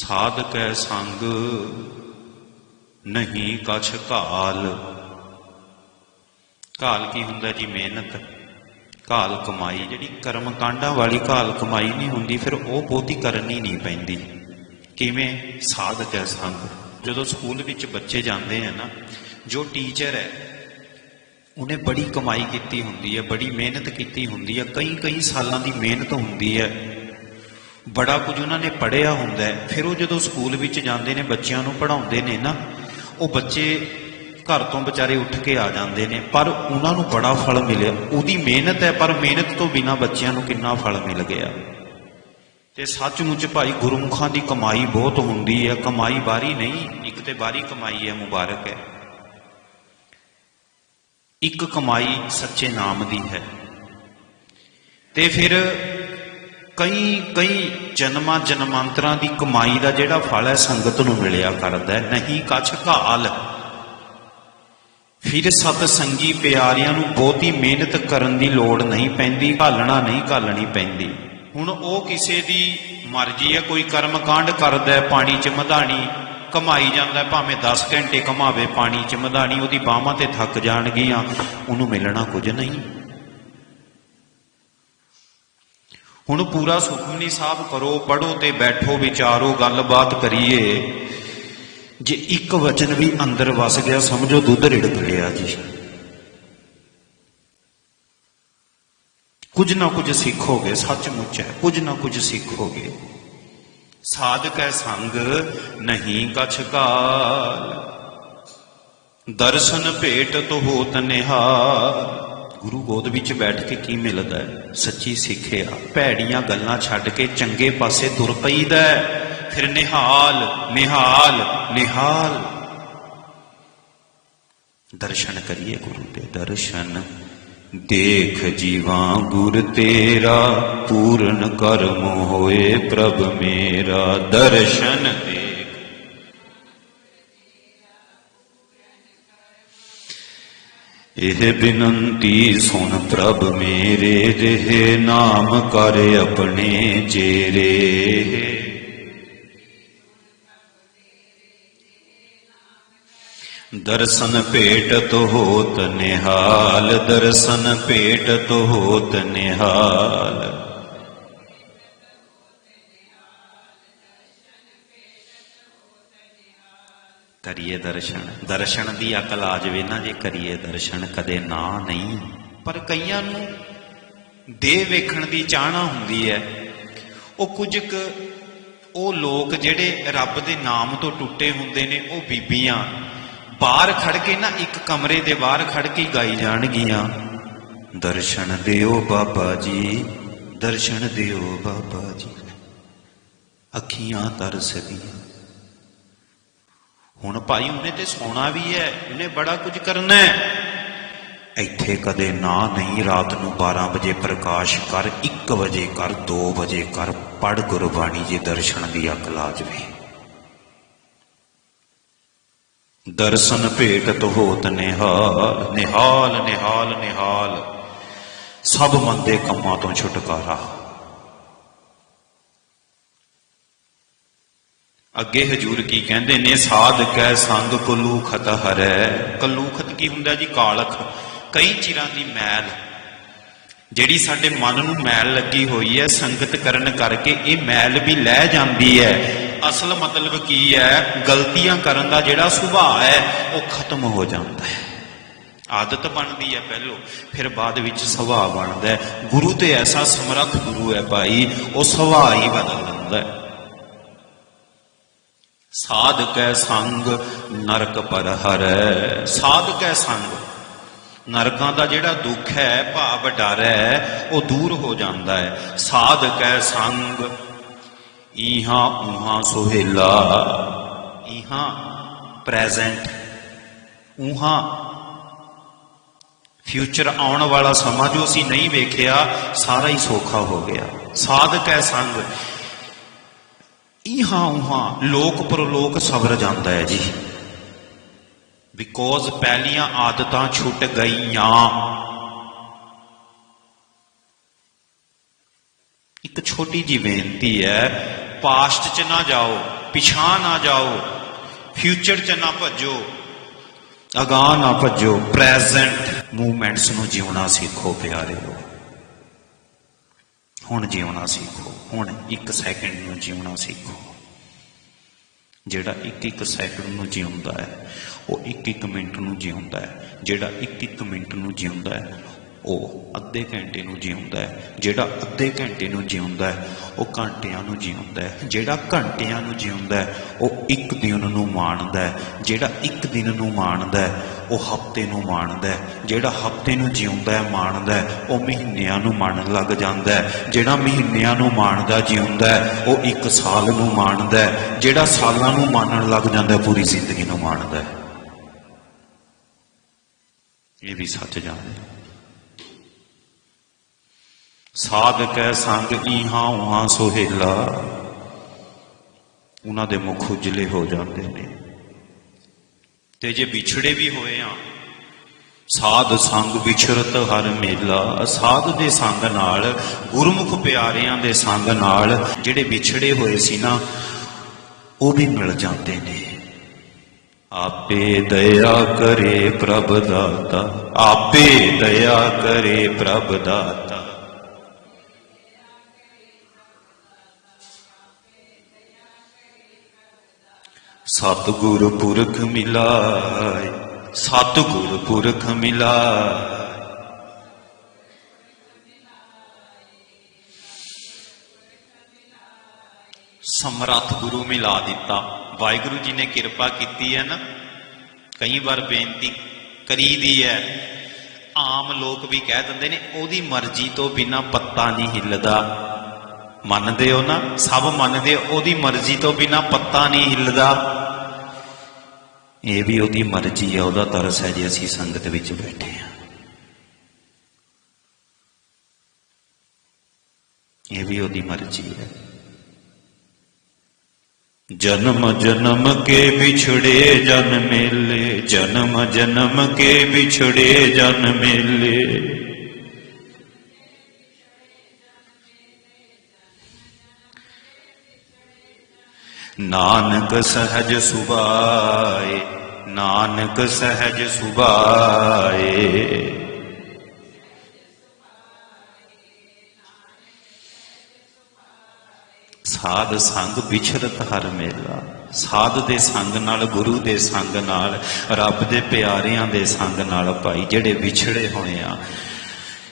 ਸਾਧ ਕੈ ਸੰਗ ਨਹੀਂ ਕਛ ਕਾਲ ਘਾਲ ਕੀ ਹੁੰਦਾ ਜੀ? ਮਿਹਨਤ। ਘਾਲ ਕਮਾਈ। ਜਿਹੜੀ ਕਰਮ ਕਾਂਡਾਂ ਵਾਲੀ ਘਾਲ ਕਮਾਈ ਨਹੀਂ ਹੁੰਦੀ, ਫਿਰ ਉਹ ਬਹੁਤੀ ਕਰਨੀ ਨਹੀਂ ਪੈਂਦੀ। ਕਿਵੇਂ? ਸਾਧ ਕੈ ਸੰਗ। ਜਦੋਂ ਸਕੂਲ ਵਿੱਚ ਬੱਚੇ ਜਾਂਦੇ ਆ ਨਾ, ਜੋ ਟੀਚਰ ਹੈ, ਉਹਨੇ ਬੜੀ ਕਮਾਈ ਕੀਤੀ ਹੁੰਦੀ ਹੈ, ਬੜੀ ਮਿਹਨਤ ਕੀਤੀ ਹੁੰਦੀ ਹੈ ਕਈ ਕਈ ਸਾਲਾਂ ਦੀ ਮਿਹਨਤ ਹੁੰਦੀ ਹੈ। ਬੜਾ ਕੁਝ ਉਹਨਾਂ ਨੇ ਪੜ੍ਹਿਆ ਹੁੰਦਾ ਹੈ। ਫਿਰ ਉਹ ਜਦੋਂ ਸਕੂਲ ਵਿੱਚ ਜਾਂਦੇ ਨੇ, ਬੱਚਿਆਂ ਨੂੰ ਪੜ੍ਹਾਉਂਦੇ ਨੇ ਨਾ, ਉਹ ਬੱਚੇ ਘਰ ਤੋਂ ਵਿਚਾਰੇ ਉੱਠ ਕੇ ਆ ਜਾਂਦੇ ਨੇ। ਪਰ ਉਹਨਾਂ ਨੂੰ ਬੜਾ ਫਲ ਮਿਲਿਆ। ਉਹਦੀ ਮਿਹਨਤ ਹੈ, ਪਰ ਮਿਹਨਤ ਤੋਂ ਬਿਨਾ ਬੱਚਿਆਂ ਨੂੰ ਕਿੰਨਾ ਫਲ ਮਿਲ ਗਿਆ। ਤੇ ਸੱਚਮੁੱਚ ਭਾਈ, ਗੁਰਮੁਖਾਂ ਦੀ ਕਮਾਈ ਬਹੁਤ ਹੁੰਦੀ ਹੈ। ਕਮਾਈ ਬਾਰੀ ਨਹੀਂ, ਇੱਕ ਤੇ ਬਾਰੀ ਕਮਾਈ ਹੈ, ਮੁਬਾਰਕ ਹੈ। ਇੱਕ ਕਮਾਈ ਸੱਚੇ ਨਾਮ ਦੀ ਹੈ। ਤੇ ਫਿਰ ਕਈ ਕਈ ਜਨਮਾਂ ਜਨਮਾਂਤਰਾਂ ਦੀ ਕਮਾਈ ਦਾ ਜਿਹੜਾ ਫਲ ਹੈ, ਸੰਗਤ ਨੂੰ ਮਿਲਿਆ ਕਰਦਾ ਹੈ। ਨਹੀਂ ਕਛ ਘਾਲ ਫਿਰ ਸਤ ਸੰਗੀ ਪਿਆਰਿਆਂ ਨੂੰ ਬਹੁਤੀ ਮਿਹਨਤ ਕਰਨ ਦੀ ਲੋੜ ਨਹੀਂ ਪੈਂਦੀ, ਘਾਲਣਾ ਨਹੀਂ ਘਾਲਣੀ ਪੈਂਦੀ। ਹੁਣ ਉਹ ਕਿਸੇ ਦੀ ਮਰਜ਼ੀ ਹੈ, ਕੋਈ ਕਰਮ ਕਾਂਡ ਕਰਦਾ ਹੈ, ਪਾਣੀ ਚ ਮਧਾਣੀ ਕਮਾਈ ਜਾਂਦਾ ਭਾਵੇਂ 10 ਘੰਟੇ ਕਮਾਵੇ, ਪਾਣੀ ਚ ਮਧਾਣੀ ਉਹਦੀ ਬਾਹਾਂ ਤੇ ਥੱਕ ਜਾਣਗੀਆਂ, ਉਹਨੂੰ ਮਿਲਣਾ ਕੁਝ ਨਹੀਂ। ਹੁਣ ਪੂਰਾ ਸੁਖਮਨੀ ਸਾਹਿਬ ਕਰੋ ਪੜੋ ਤੇ ਬੈਠੋ, ਵਿਚਾਰੋ, ਗੱਲਬਾਤ ਕਰੀਏ। ਜੇ ਇੱਕ ਵਚਨ ਵੀ ਅੰਦਰ ਵਸ ਗਿਆ, ਸਮਝੋ ਦੁੱਧ ਰਿੜਕ ਲਿਆ ਜੀ। ਕੁਝ ਨਾ ਕੁਝ ਸਿੱਖੋਗੇ, ਸੱਚਮੁੱਚ ਹੈ, ਕੁਝ ਨਾ ਕੁਝ ਸਿੱਖੋਗੇ। ਸਾਧਕ ਹੈ ਸੰਗ, ਨਹੀਂ ਕਛ ਕਾਲ। ਦਰਸ਼ਨ ਭੇਟ ਤੋ ਹੋਤ ਨਿਹਾਲ ਗੁਰੂ ਗੋਦ ਵਿੱਚ ਬੈਠ ਕੇ ਕੀ ਮਿਲਦਾ ਹੈ? ਸੱਚੀ ਸਿੱਖਿਆ ਭੈੜੀਆਂ ਗੱਲਾਂ ਛੱਡ ਕੇ ਚੰਗੇ ਪਾਸੇ ਤੁਰ ਪਈਦਾ ਫਿਰ ਨਿਹਾਲ ਨਿਹਾਲ ਨਿਹਾਲ। ਦਰਸ਼ਨ ਕਰੀਏ ਗੁਰੂ ਦੇ ਦਰਸ਼ਨ। ਦੇਖ ਜੀਵਾਂ ਗੁਰ ਤੇਰਾ, ਪੂਰਨ ਕਰਮ ਹੋਏ ਪ੍ਰਭ ਮੇਰਾ। ਦਰਸ਼ਨ ਦੇਖ ਇਹ ਬਿਨੰਤੀ ਸੁਣ ਪ੍ਰਭ ਮੇਰੇ ਰਹੇ ਨਾਮ ਕਰ ਆਪਣੇ ਜੇਰੇ ਦਰਸ਼ਨ ਭੇਟਤ ਹੋਤ ਨਿਹਾਲ, ਦਰਸ਼ਨ ਭੇਟਤ ਹੋਤ ਨਿਹਾਲ। ਕਰੀਏ ਦਰਸ਼ਨ। ਦਰਸ਼ਨ ਦੀ ਅਕਲ ਆ ਜਾਵੇ ਨਾ ਜੇ ਕਰੀਏ ਦਰਸ਼ਨ, ਕਦੇ ਨਾ ਨਹੀਂ। ਪਰ ਕਈਆਂ ਨੂੰ ਦੇ ਵੇਖਣ ਦੀ ਚਾਹਨਾ ਹੁੰਦੀ ਹੈ। ਉਹ ਕੁਝ ਕੁ ਉਹ ਲੋਕ ਜਿਹੜੇ ਰੱਬ ਦੇ ਨਾਮ ਤੋਂ ਟੁੱਟੇ ਹੁੰਦੇ ਨੇ, ਉਹ ਬੀਬੀਆਂ ਬਾਹਰ ਖੜ ਕੇ ਨਾ ਇੱਕ ਕਮਰੇ ਦੇ ਬਾਹਰ ਖੜ ਕੇ ਗਾਈ ਜਾਣਗੀਆਂ। ਦਰਸ਼ਨ ਦਿਓ ਬਾਬਾ ਜੀ, ਦਰਸ਼ਨ ਦਿਓ ਬਾਬਾ ਜੀ। ਅੱਖੀਆਂ ਤਰਸਦੀਆਂ। ਹੁਣ ਭਾਈ ਉਹਨੇ ਤੇ ਸੌਣਾ ਵੀ ਹੈ ਉਹਨੇ ਬੜਾ ਕੁਝ ਕਰਨਾ ਹੈ। ਇੱਥੇ ਕਦੇ ਨਾ ਨਹੀਂ ਰਾਤ ਨੂੰ 12 ਵਜੇ ਪ੍ਰਕਾਸ਼ ਕਰ 1 ਵਜੇ ਕਰ 2 ਵਜੇ ਕਰ, ਪੜ ਗੁਰਬਾਣੀ ਜੇ ਦਰਸ਼ਨ ਦੀ ਅਕਲ ਆ ਜਾਵੇ। ਦਰਸ਼ਨ ਭੇਟ ਹੋਤ ਨਿਹਾਲ ਨਿਹਾਲ ਨਿਹਾਲ ਨਿਹਾਲ। ਸਭ ਮੰਦੇ ਕੰਮਾਂ ਤੋਂ ਛੁਟਕਾਰਾ। ਅੱਗੇ ਹਜੂਰ ਕੀ ਕਹਿੰਦੇ ਨੇ ਸਾਧ ਕੈ ਸੰਗ ਕਲੂਖਤ ਹਰੈ। ਕਲੂਖਤ ਕੀ ਹੁੰਦਾ ਜੀ? ਕਾਲਖ। ਕਈ ਚਿਰਾਂ ਦੀ ਮੈਲ। ਜਿਹੜੀ ਸਾਡੇ ਮਨ ਨੂੰ ਮੈਲ ਲੱਗੀ ਹੋਈ ਹੈ, ਸੰਗਤ ਕਰਨ ਕਰਕੇ ਇਹ ਮੈਲ ਵੀ ਲੈ ਜਾਂਦੀ ਹੈ। ਅਸਲ ਮਤਲਬ ਕੀ ਹੈ? ਗਲਤੀਆਂ ਕਰਨ ਦਾ ਜਿਹੜਾ ਸੁਭਾਅ ਹੈ, ਉਹ ਖਤਮ ਹੋ ਜਾਂਦਾ ਹੈ। ਆਦਤ ਬਣਦੀ ਹੈ ਪਹਿਲੋਂ, ਫਿਰ ਬਾਅਦ ਵਿੱਚ ਸੁਭਾਅ ਬਣਦਾ ਹੈ। ਗੁਰੂ ਤੇ ਐਸਾ ਸਮਰੱਥ ਗੁਰੂ ਹੈ ਭਾਈ, ਉਹ ਸੁਭਾਅ ਹੀ ਬਦਲ ਦਿੰਦਾ ਹੈ। ਸਾਧ ਕੈ ਸੰਗ, ਨਰਕ ਪਰ ਹਰੈ ਸਾਧ ਕੈ ਸੰਗ। ਨਰਕਾਂ ਦਾ ਜਿਹੜਾ ਦੁੱਖ ਹੈ, ਭਾਵ ਡਰ ਹੈ, ਉਹ ਦੂਰ ਹੋ ਜਾਂਦਾ ਹੈ। ਸਾਧ ਕੈ ਸੰਗ। ਇਹਾਂ ਉਹਾਂ ਸੁਹੇਲਾ। ਇਹਾਂ ਪ੍ਰੈਜ਼ੈਂਟ ਊਹਾਂ। ਫਿਊਚਰ ਆਉਣ ਵਾਲਾ ਸਮਾਂ ਜੋ ਅਸੀਂ ਨਹੀਂ ਵੇਖਿਆ, ਸਾਰਾ ਹੀ ਸੌਖਾ ਹੋ ਗਿਆ। ਸਾਧ ਕੈ ਸੰਗ। ਇਹਾਂ ਉਹਾਂ ਲੋਕ ਪਰਲੋਕ ਸਬਰ ਜਾਂਦਾ ਹੈ ਜੀ। ਬਿਕੋਜ਼ ਪਹਿਲੀਆਂ ਆਦਤਾਂ ਛੁੱਟ ਗਈਆਂ। ਇੱਕ ਛੋਟੀ ਜੀ ਬੇਨਤੀ ਹੈ ਪਾਸਟ 'ਚ ਨਾ ਜਾਓ ਪਿਛਾਂ ਨਾ ਜਾਓ ਫਿਊਚਰ 'ਚ ਨਾ ਭੱਜੋ, ਅਗਾਂਹ ਨਾ ਭੱਜੋ ਪ੍ਰੈਜ਼ੈਂਟ ਮੂਵਮੈਂਟਸ ਨੂੰ ਜਿਉਣਾ ਸਿੱਖੋ ਪਿਆਰਿਓ ਹੁਣ ਜਿਉਣਾ ਸਿੱਖੋ, ਹੁਣ ਇੱਕ ਸੈਕਿੰਡ ਨੂੰ ਜਿਉਣਾ ਸਿੱਖੋ। ਜਿਹੜਾ ਇੱਕ ਇੱਕ ਸੈਕਿੰਡ ਨੂੰ ਜਿਉਂਦਾ ਹੈ, ਉਹ ਇੱਕ ਇੱਕ ਮਿੰਟ ਨੂੰ ਜਿਉਂਦਾ ਹੈ। ਜਿਹੜਾ ਇੱਕ ਇੱਕ ਮਿੰਟ ਨੂੰ ਜਿਉਂਦਾ ਹੈ, ਉਹ ਅੱਧੇ ਘੰਟੇ ਨੂੰ ਜਿਉਂਦਾ ਹੈ। ਜਿਹੜਾ ਅੱਧੇ ਘੰਟੇ ਨੂੰ ਜਿਉਂਦਾ ਹੈ, ਉਹ ਘੰਟਿਆਂ ਨੂੰ ਜਿਉਂਦਾ ਹੈ। ਜਿਹੜਾ ਘੰਟਿਆਂ ਨੂੰ ਜਿਉਂਦਾ ਹੈ, ਉਹ ਇੱਕ ਦਿਨ ਨੂੰ ਮਾਣਦਾ ਹੈ। ਜਿਹੜਾ ਇੱਕ ਦਿਨ ਨੂੰ ਮਾਣਦਾ ਹੈ ਉਹ ਹਫ਼ਤੇ ਨੂੰ ਮਾਣਦਾ ਜਿਹੜਾ ਹਫ਼ਤੇ ਨੂੰ ਜਿਉਂਦਾ ਹੈ, ਮਾਣਦਾ ਉਹ ਮਹੀਨਿਆਂ ਨੂੰ ਮਾਣਨ ਲੱਗ ਜਾਂਦਾ ਜਿਹੜਾ ਮਹੀਨਿਆਂ ਨੂੰ ਮਾਣਦਾ, ਜਿਉਂਦਾ ਉਹ ਇੱਕ ਸਾਲ ਨੂੰ ਮਾਣਦਾ ਜਿਹੜਾ ਸਾਲਾਂ ਨੂੰ ਮਾਣਨ ਲੱਗ ਜਾਂਦਾ ਪੂਰੀ ਜ਼ਿੰਦਗੀ ਨੂੰ ਮਾਣਦਾ ਇਹ ਵੀ ਸੱਚ ਜਾਣਦੇ ਸਾਧਕੈ ਸੰਗ ਈਹਾਂ ਉਹਾਂ ਸੋਹੇਲਾ। ਉਹਨਾਂ ਦੇ ਮੁਖ ਉਜਲੇ ਹੋ ਜਾਂਦੇ ਨੇ। ਤੇ ਜੇ ਵਿਛੜੇ ਵੀ ਹੋਏ ਆ, ਸਾਧ ਸੰਗ ਵਿਛਰਤ ਹਰ ਮੇਲਾ। ਸਾਧ ਦੇ ਸੰਗ ਨਾਲ, ਗੁਰਮੁਖ ਪਿਆਰਿਆਂ ਦੇ ਸੰਗ ਨਾਲ ਜਿਹੜੇ ਵਿਛੜੇ ਹੋਏ ਸੀ ਨਾ, ਉਹ ਵੀ ਮਿਲ ਜਾਂਦੇ ਨੇ। ਆਪੇ ਦਇਆ ਕਰੇ ਪ੍ਰਭ ਦਾਤਾ, ਆਪੇ ਦਇਆ ਕਰੇ ਪ੍ਰਭ ਦਾਤਾ। ਸਤਿਗੁਰ ਪੁਰਖ ਮਿਲਾਏ, ਸਤਿਗੁਰ ਪੁਰਖ ਮਿਲਾਏ। ਸਮਰੱਥ ਗੁਰੂ ਮਿਲਾ ਦਿੱਤਾ। ਵਾਹਿਗੁਰੂ ਜੀ ਨੇ ਕਿਰਪਾ ਕੀਤੀ ਹੈ ਨਾ। ਕਈ ਵਾਰ ਬੇਨਤੀ ਕਰੀ ਦੀ ਹੈ। ਆਮ ਲੋਕ ਵੀ ਕਹਿ ਦਿੰਦੇ ਨੇ, ਉਹਦੀ ਮਰਜ਼ੀ ਤੋਂ ਬਿਨਾ ਪੱਤਾ ਨਹੀਂ ਹਿੱਲਦਾ। ਮੰਨਦੇ ਹੋ ਨਾ? ਸਭ ਮੰਨਦੇ ਉਹਦੀ ਮਰਜ਼ੀ ਤੋਂ ਬਿਨਾ ਪੱਤਾ ਨਹੀਂ ਹਿੱਲਦਾ। ਇਹ ਵੀ ਉਹਦੀ ਮਰਜ਼ੀ ਹੈ ਉਹਦਾ ਤਰਸ ਹੈ ਜੇ ਅਸੀਂ ਸੰਗਤ ਵਿੱਚ ਬੈਠੇ ਹਾਂ। ਇਹ ਵੀ ਉਹਦੀ ਮਰਜ਼ੀ ਹੈ। ਜਨਮ ਜਨਮ ਕੇ ਵਿਛੜੇ ਜਨ ਮੇਲੇ, ਜਨਮ ਜਨਮ ਕੇ ਵਿਛੜੇ ਜਨ ਮੇਲੇ। ਨਾਨਕ ਸਹਜ ਸੁਭਾਏ, ਨਾਨਕ ਸਹਜ ਸੁਭਾਏ। ਸਾਧ ਸੰਗ ਵਿਛਰਤ ਹਰ ਮੇਲਾ, ਸਾਧ ਦੇ ਸੰਗ ਨਾਲ, ਗੁਰੂ ਦੇ ਸੰਗ ਨਾਲ, ਰੱਬ ਦੇ ਪਿਆਰਿਆਂ ਦੇ ਸੰਗ ਨਾਲ ਭਾਈ, ਜਿਹੜੇ ਵਿਛੜੇ ਹੋਏ ਆ,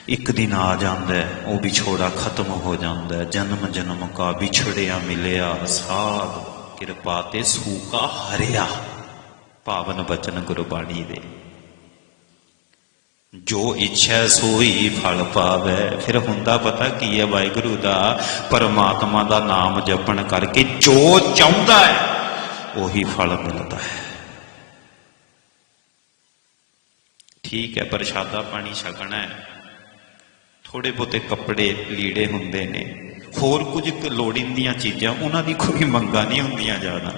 ਇੱਕ ਦਿਨ ਆ ਜਾਂਦਾ ਉਹ ਵਿਛੋੜਾ ਖਤਮ ਹੋ ਜਾਂਦਾ ਜਨਮ ਜਨਮ ਕਾ ਵਿਛੜਿਆ ਮਿਲਿਆ ਸਾਧ। ਕਿਰਪਾ ਤੇ ਸੂਕਾ ਹਰਿਆ। ਪਾਵਨ ਬਚਨ ਗੁਰਬਾਣੀ ਦੇ। ਜੋ ਇੱਛਾ ਸੋਈ ਫਲ ਪਾਵੇ। ਫਿਰ ਹੁੰਦਾ ਪਤਾ ਕੀ ਹੈ ਵਾਹਿਗੁਰੂ ਦਾ? ਪਰਮਾਤਮਾ ਦਾ ਨਾਮ ਜਪਣ ਕਰਕੇ ਜੋ ਚਾਹੁੰਦਾ ਹੈ, ਉਹੀ ਫਲ ਮਿਲਦਾ ਹੈ। ਠੀਕ ਹੈ, ਪ੍ਰਸ਼ਾਦਾ ਪਾਣੀ ਛਕਣਾ ਹੈ। ਥੋੜੇ ਬਹੁਤੇ ਕੱਪੜੇ ਲੀੜੇ ਹੁੰਦੇ ਨੇ। ਹੋਰ ਕੁਝ ਲੋੜੀਂਦੀਆਂ ਚੀਜ਼ਾਂ, ਉਹਨਾਂ ਦੀ ਕੋਈ ਮੰਗਾ ਨਹੀਂ ਹੁੰਦੀਆਂ ਜ਼ਿਆਦਾ।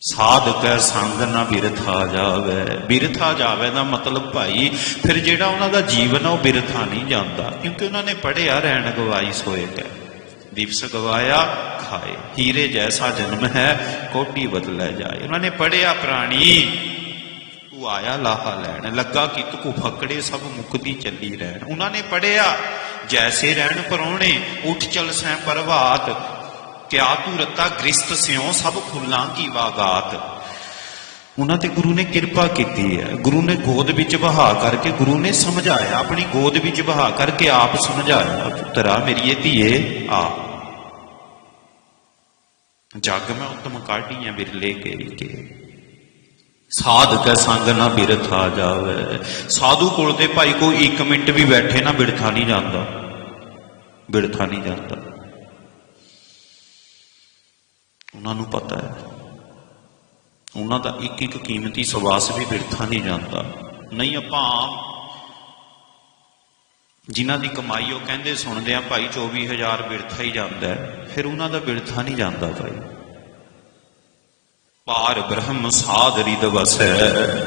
ਸਾਧ ਕੈ ਸੰਗ ਨਾ ਬਿਰਥਾ ਜਾਵੇ। ਬਿਰਥਾ ਜਾਵੇ ਦਾ ਮਤਲਬ ਭਾਈ, ਫਿਰ ਜਿਹੜਾ ਉਹਨਾਂ ਦਾ ਜੀਵਨ ਆ, ਉਹ ਬਿਰਥਾ ਨਹੀਂ ਜਾਂਦਾ। ਕਿਉਂਕਿ ਉਹਨਾਂ ਨੇ ਪੜਿਆ ਰਹਿਣ ਗਵਾਈ, ਸੋਏ ਕੈ ਦਿਵਸ ਗਵਾਇਆ, ਖਾਏ। ਹੀਰੇ ਜੈਸਾ ਜਨਮ ਹੈ, ਕੋਟੀ ਬਦਲੇ ਜਾਏ। ਉਹਨਾਂ ਨੇ ਪੜਿਆ ਪ੍ਰਾਣੀ ਤੂੰ ਆਇਆ ਲਾਹਾ ਲੈਣ। ਲੱਗਾ ਕਿ ਤੂੰ ਫੱਕੜੇ ਸਭ ਮੁਕਦੀ ਚੱਲੀ ਰਹਿਣ। ਉਹਨਾਂ ਨੇ ਪੜਿਆ ਜੈਸੇ ਰਹਿਣ ਪਰੋਣੇ, ਉੱਠ ਚਲ ਸੈ ਪ੍ਰਭਾਤ। ਕਿਆ ਤੂੰ ਰਤਾ ਗ੍ਰਿਸਤ ਸਿਓ ਸਭ ਫੁੱਲਾਂ ਕੀ ਬਾਗਾਤ ਉਹਨਾਂ ਤੇ ਗੁਰੂ ਨੇ ਕਿਰਪਾ ਕੀਤੀ ਹੈ। ਗੁਰੂ ਨੇ ਗੋਦ ਵਿੱਚ ਬਹਾ ਕਰਕੇ ਗੁਰੂ ਨੇ ਸਮਝਾਇਆ। ਆਪਣੀ ਗੋਦ ਵਿੱਚ ਬਹਾ ਕਰਕੇ ਆਪ ਸਮਝਾਇਆ, ਪੁੱਤਰਾ ਮੇਰੀਏ ਧੀਏ, ਆ। ਜਗ ਮੈਂ ਉਤਮ ਕਾਢੀਆਂ ਬਿਰਲੇ ਕੇ ਕੇ। ਸਾਧ ਕੈ ਸੰਗ ਨਾ ਬਿਰਥ ਆ ਜਾਵੇ। ਸਾਧੂ ਕੋਲ ਤੇ ਭਾਈ ਕੋਈ 1 ਮਿੰਟ ਵੀ ਬੈਠੇ ਨਾ, ਬਿਰਥਾ ਨਹੀਂ ਜਾਂਦਾ। ਬਿਰਥਾ ਨਹੀਂ ਜਾਂਦਾ। ਉਹਨਾਂ ਨੂੰ ਪਤਾ ਹੈ। ਉਹਨਾਂ ਦਾ ਇੱਕ ਇੱਕ ਕੀਮਤੀ ਸਵਾਸ ਵੀ ਬਿਰਥਾ ਨਹੀਂ ਜਾਂਦਾ। ਨਹੀਂ, ਆਪਾਂ ਆਮ ਜਿਨ੍ਹਾਂ ਦੀ ਕਮਾਈ ਉਹ ਕਹਿੰਦੇ ਸੁਣਦੇ ਆ, ਭਾਈ 24000 ਬਿਰਥਾ ਹੀ ਜਾਂਦਾ ਫਿਰ ਉਹਨਾਂ ਦਾ ਬਿਰਥਾ ਨਹੀਂ ਜਾਂਦਾ ਭਾਈ ਪਾਰ ਬ੍ਰਹਮ ਸਾਧ ਰਿਦ ਵਸੈ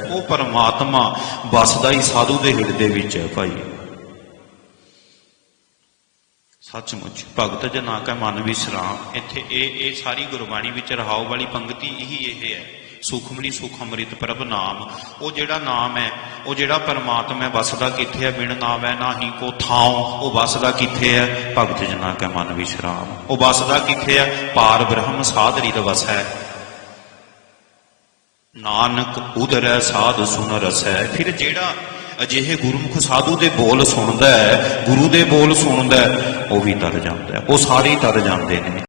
ਉਹ ਪਰਮਾਤਮਾ ਵਸਦਾ ਹੀ ਸਾਧੂ ਦੇ ਹਿਰਦੇ ਵਿੱਚ ਹੈ ਭਾਈ। ਸੱਚਮੁੱਚ, ਭਗਤ ਜਨਾ ਕੈ ਮਨ ਵਿਸਰਾਮ। ਇੱਥੇ ਇਹ ਇਹ ਸਾਰੀ ਗੁਰਬਾਣੀ ਵਿੱਚ ਰਹਾਉ ਵਾਲੀ ਪੰਕਤੀ ਇਹੀ ਇਹ ਹੈ। ਸੁਖਮਨੀ ਸੁਖ ਅੰਮ੍ਰਿਤ ਪ੍ਰਭ ਨਾਮ। ਉਹ ਜਿਹੜਾ ਨਾਮ ਹੈ, ਉਹ ਜਿਹੜਾ ਪਰਮਾਤਮਾ ਵਸਦਾ ਕਿੱਥੇ ਹੈ, ਬਿਨ ਨਾਮ ਹੈ, ਨਾ ਹੀ ਕੋ ਥਾਂ ਉਹ ਵਸਦਾ ਕਿੱਥੇ ਹੈ? ਭਗਤ ਜਨਾ ਕੈ ਮਨ ਵਿਸਰਾਮ। ਉਹ ਵਸਦਾ ਕਿੱਥੇ ਹੈ? ਪਾਰ ਬ੍ਰਹਮ ਸਾਧਰੀ ਦਾ ਵਸ ਹੈ ਨਾਨਕ ਉਦਰੈ ਸਾਧ ਸੁਨ ਰਸੈ। ਫਿਰ ਜਿਹੜਾ ਅਜਿਹੇ ਗੁਰਮੁਖ ਸਾਧੂ ਦੇ ਬੋਲ ਸੁਣਦਾ ਹੈ, ਗੁਰੂ ਦੇ ਬੋਲ ਸੁਣਦਾ ਹੈ, ਉਹ ਵੀ ਤਰ ਜਾਂਦਾ ਹੈ। ਉਹ ਸਾਰੇ ਤਰ ਜਾਂਦੇ ਨੇ।